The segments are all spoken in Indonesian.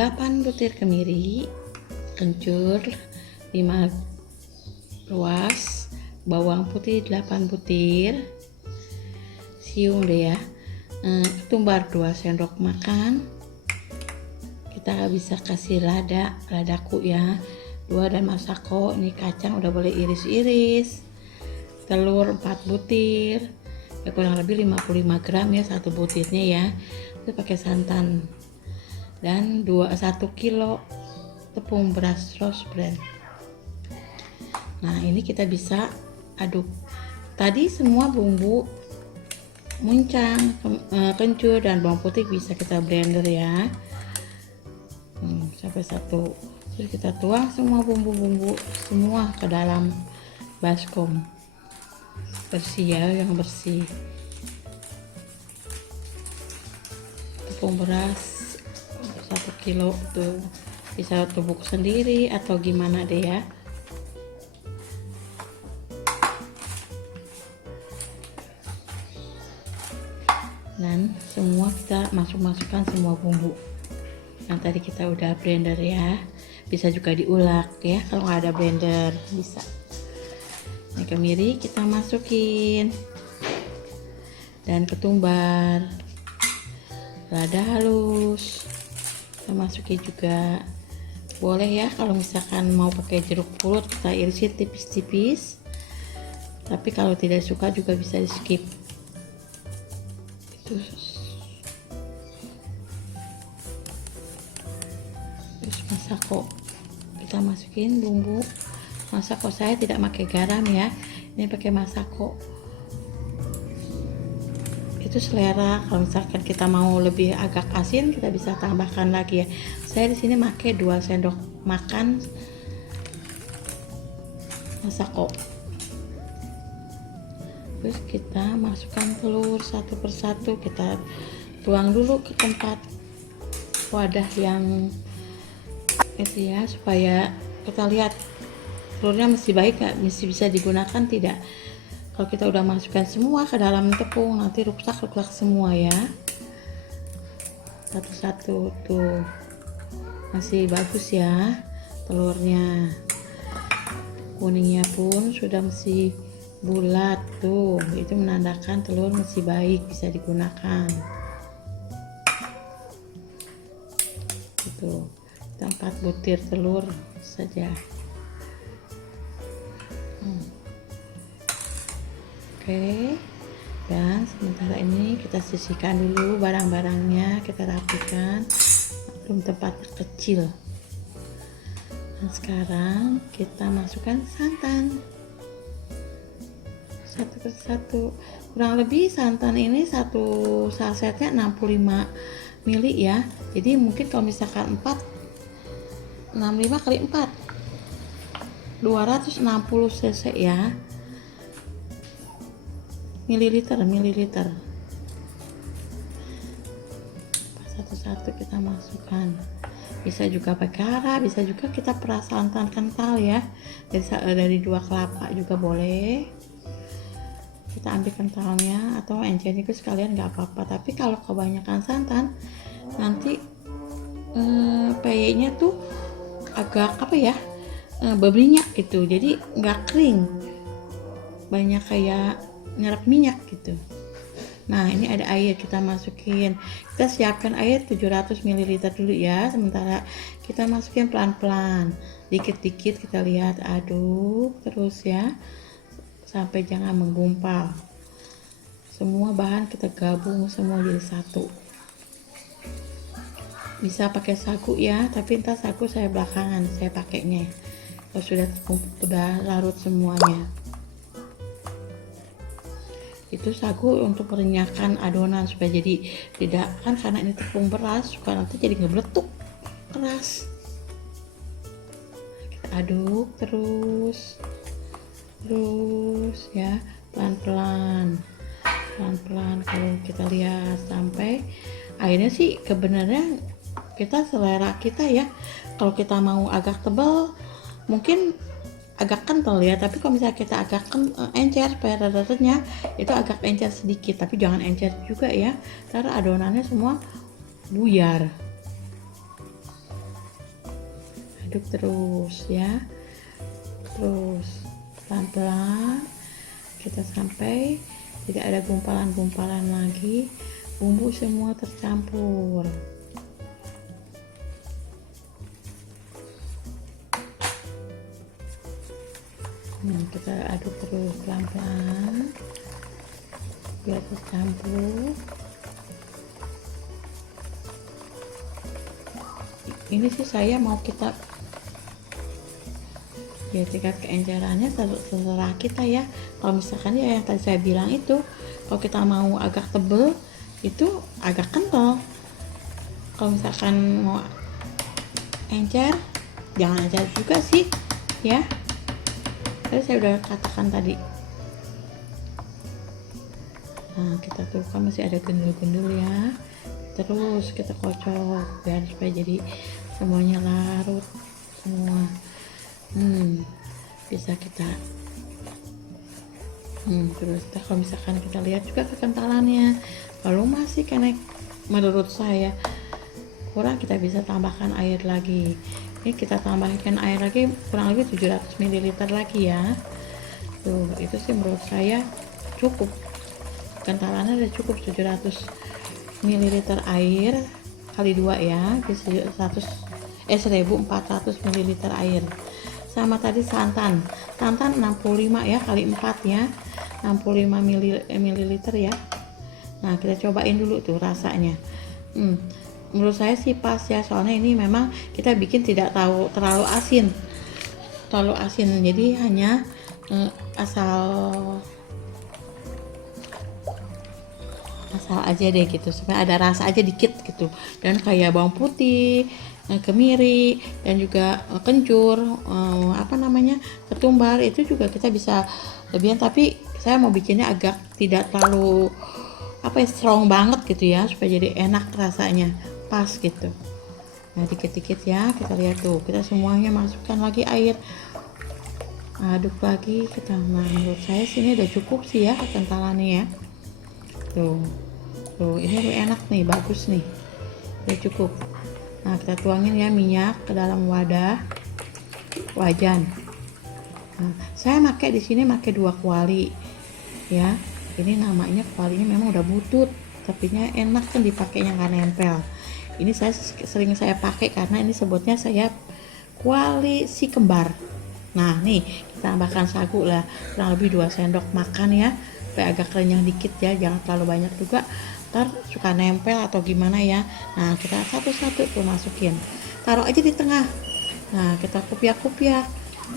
8 butir kemiri, kencur 5 ruas, bawang putih 8 butir, siung deh ya, ketumbar 2 sendok makan. Kita bisa kasih ladaku ya, 2 dan masako. Ini kacang udah boleh iris-iris, telur 4 butir ya, kurang lebih 55 gram ya satu butirnya ya. Itu pakai santan, dan 1 kilo tepung beras rose bran. Nah ini kita bisa aduk. Tadi semua bumbu muncang, kencur dan bawang putih bisa kita blender ya, sampai satu. Terus kita tuang semua bumbu-bumbu semua ke dalam baskom bersih ya, yang bersih. Tepung beras 1 kilo tuh bisa tumbuk sendiri atau gimana deh ya. Dan semua kita masukkan semua bumbu yang tadi kita udah blender ya. Bisa juga diulek ya kalau nggak ada blender, bisa. Nah, kemiri kita masukin, dan ketumbar, lada halus kita masukin juga. Boleh ya kalau misalkan mau pakai jeruk purut kita irisin tipis-tipis, tapi kalau tidak suka juga bisa di skip. Terus masako kita masukin bumbu masako. Saya tidak pakai garam ya, ini pakai masako. Itu selera, kalau misalkan kita mau lebih agak asin kita bisa tambahkan lagi ya. Saya di sini pakai 2 sendok makan masako. Terus kita masukkan telur satu persatu, kita tuang dulu ke tempat wadah yang itu ya, supaya kita lihat telurnya masih baik nggak, masih bisa digunakan tidak. Kalau kita udah masukkan semua ke dalam tepung nanti rusak semua ya. Satu-satu tuh masih bagus ya telurnya, kuningnya pun sudah masih bulat tuh, itu menandakan telur masih baik, bisa digunakan. Itu 4 butir telur saja. Oke, dan sementara ini kita sisihkan dulu barang-barangnya, kita rapikan. Belum tempatnya kecil. Dan sekarang kita masukkan santan satu persatu. Kurang lebih santan ini satu sasetnya 65 ml ya. Jadi mungkin kalau misalkan 65 kali 4 260 cc ya, mililiter. Satu-satu kita masukkan. Bisa juga pakai garam, bisa juga kita peras santan kental ya, dari 2 kelapa juga boleh. Kita ambil kentalnya atau encernya itu sekalian nggak apa-apa, tapi kalau kebanyakan santan nanti peyenya tuh agak berminyak gitu, jadi nggak kering, banyak kayak nyerap minyak gitu. Nah ini ada air, kita masukin, kita siapkan air 700 ml dulu ya. Sementara kita masukin pelan-pelan, dikit-dikit kita lihat, aduk terus ya sampai jangan menggumpal. Semua bahan kita gabung semua jadi satu. Bisa pakai sagu ya, tapi entar sagu saya belakangan saya pakainya kalau sudah larut semuanya. Itu sagu untuk merenyahkan adonan supaya jadi tidak, kan karena ini tepung beras suka nanti jadi ngebeletuk keras. Kita aduk terus ya, pelan-pelan. Kalau kita lihat sampai akhirnya sih kebenarnya kita selera kita ya. Kalau kita mau agak tebal mungkin agak kental ya, tapi kalau misalnya kita agak encer supaya rada-radanya itu agak encer sedikit, tapi jangan encer juga ya karena adonannya semua buyar. aduk terus ya, terus pelan-pelan kita sampai tidak ada gumpalan-gumpalan lagi, bumbu semua tercampur. Kita aduk terus pelan-pelan biar tercampur. Ini sih saya mau kita ya, tingkat keencerannya terserah kita ya. Kalau misalkan ya yang tadi saya bilang itu, kalau kita mau agak tebel itu agak kental. Kalau misalkan mau encer jangan encer juga sih ya, tadi saya udah katakan tadi. Nah, kita tuh kan masih ada gundul-gundul ya, terus kita kocok biar supaya jadi semuanya larut semua. Bisa kita terus kalau misalkan kita lihat juga kekentalannya, kalau masih kena menurut saya kurang, kita bisa tambahkan air lagi. Ini kita tambahkan air lagi kurang lebih 700 ml lagi ya. Tuh, itu sih menurut saya cukup, kentalannya udah cukup 700 ml air kali 2 ya, 1400 ml air. Sama tadi santan 65 ya kali 4 ya, 65 ml ya. Nah, kita cobain dulu tuh rasanya. Menurut saya sih pas ya, soalnya ini memang kita bikin tidak terlalu asin, jadi hanya asal aja deh gitu, supaya ada rasa aja dikit gitu. Dan kayak bawang putih, kemiri, dan juga kencur, ketumbar, itu juga kita bisa lebihan, tapi saya mau bikinnya agak tidak terlalu strong banget gitu ya, supaya jadi enak rasanya, pas gitu. Nah, dikit-dikit ya, kita lihat tuh, kita semuanya masukkan lagi air, aduk lagi kita. Nah, menurut saya sini udah cukup sih ya kentalannya ya. Tuh ini udah enak nih, bagus nih, udah cukup. Nah, kita tuangin ya minyak ke dalam wajan. Nah, saya pakai di sini 2 kuali ya. Ini namanya kualinya memang udah butut, tapi enak kan dipakainya nggak nempel. Ini sering saya pakai karena ini sebutnya saya kuali si kembar. Nah, nih kita tambahkan sagu lah, kurang lebih 2 sendok makan ya, supaya agak renyah dikit ya, jangan terlalu banyak juga, ntar suka nempel atau gimana ya. Nah, kita satu-satu tuh masukin, taruh aja di tengah. Nah, kita kupiak-kupiak,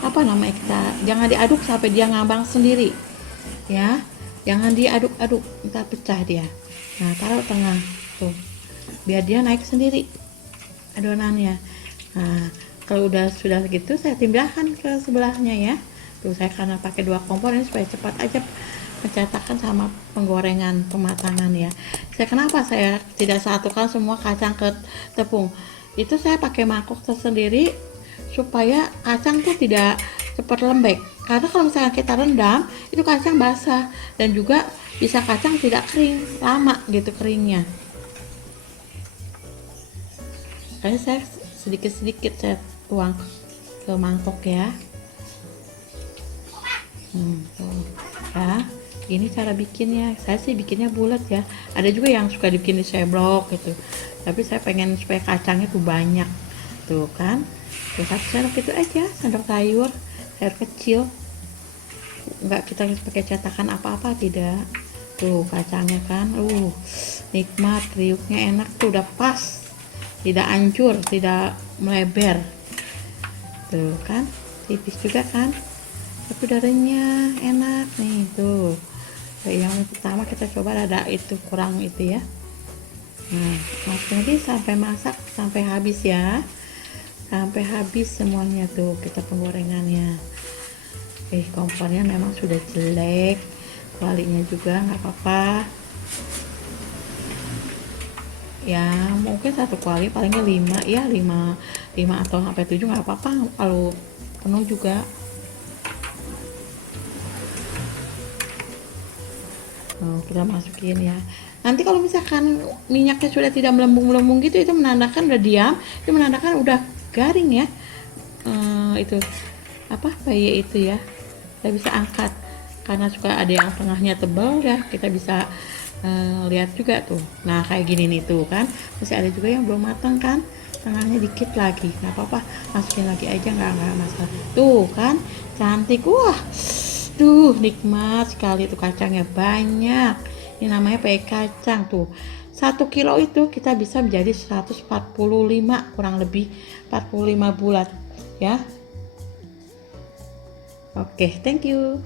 kita jangan diaduk sampai dia ngambang sendiri ya, jangan diaduk-aduk, ntar pecah dia. Nah, taruh tengah tuh biar dia naik sendiri adonannya. Nah, kalau sudah gitu, saya pindahkan ke sebelahnya ya. Tuh, saya karena pakai 2 kompor ini supaya cepat aja pencetakan sama penggorengan, pematangan ya. Kenapa saya tidak satukan semua kacang ke tepung? Itu saya pakai mangkok tersendiri supaya kacang tuh tidak cepat lembek. Karena kalau misalnya kita rendam, itu kacang basah, dan juga bisa kacang tidak kering, lama gitu keringnya. Makanya saya sedikit-sedikit saya tuang ke mangkok ya. Ya, ini cara bikinnya. Saya sih bikinnya bulat ya, ada juga yang suka bikin di seblok gitu, tapi saya pengen supaya kacangnya tuh banyak tuh kan. Tuh, 1 sendok itu aja, sendok sayur kecil, nggak kita pakai cetakan apa-apa, tidak. Tuh kacangnya kan nikmat, kriuknya enak tuh, udah pas, tidak hancur, tidak melebar tuh kan, tipis juga kan, tapi udah renyah, enak nih tuh. Yang pertama kita coba ada itu kurang itu ya. Nah, masukin sampai masak sampai habis ya, sampai habis semuanya tuh kita penggorengannya. Kompornya memang sudah jelek, kualinya juga nggak apa-apa ya, mungkin 1 kuali palingnya 5 ya, 5 atau sampai 7 nggak apa-apa, kalau penuh juga. Kita masukin ya. Nanti kalau misalkan minyaknya sudah tidak melembung-melembung gitu, itu menandakan udah diam, itu menandakan udah garing ya. itu apa bayi itu ya, kita bisa angkat karena suka ada yang tengahnya tebal ya, kita bisa lihat juga tuh. Nah kayak gini nih tuh kan, masih ada juga yang belum matang kan, tengahnya dikit lagi, nggak apa-apa, masukin lagi aja, nggak masalah. Tuh kan cantik, wah tuh nikmat sekali tuh, kacangnya banyak. Ini namanya pakai kacang tuh. 1 kilo itu kita bisa menjadi 145 kurang lebih 45 bulat ya. Oke, thank you.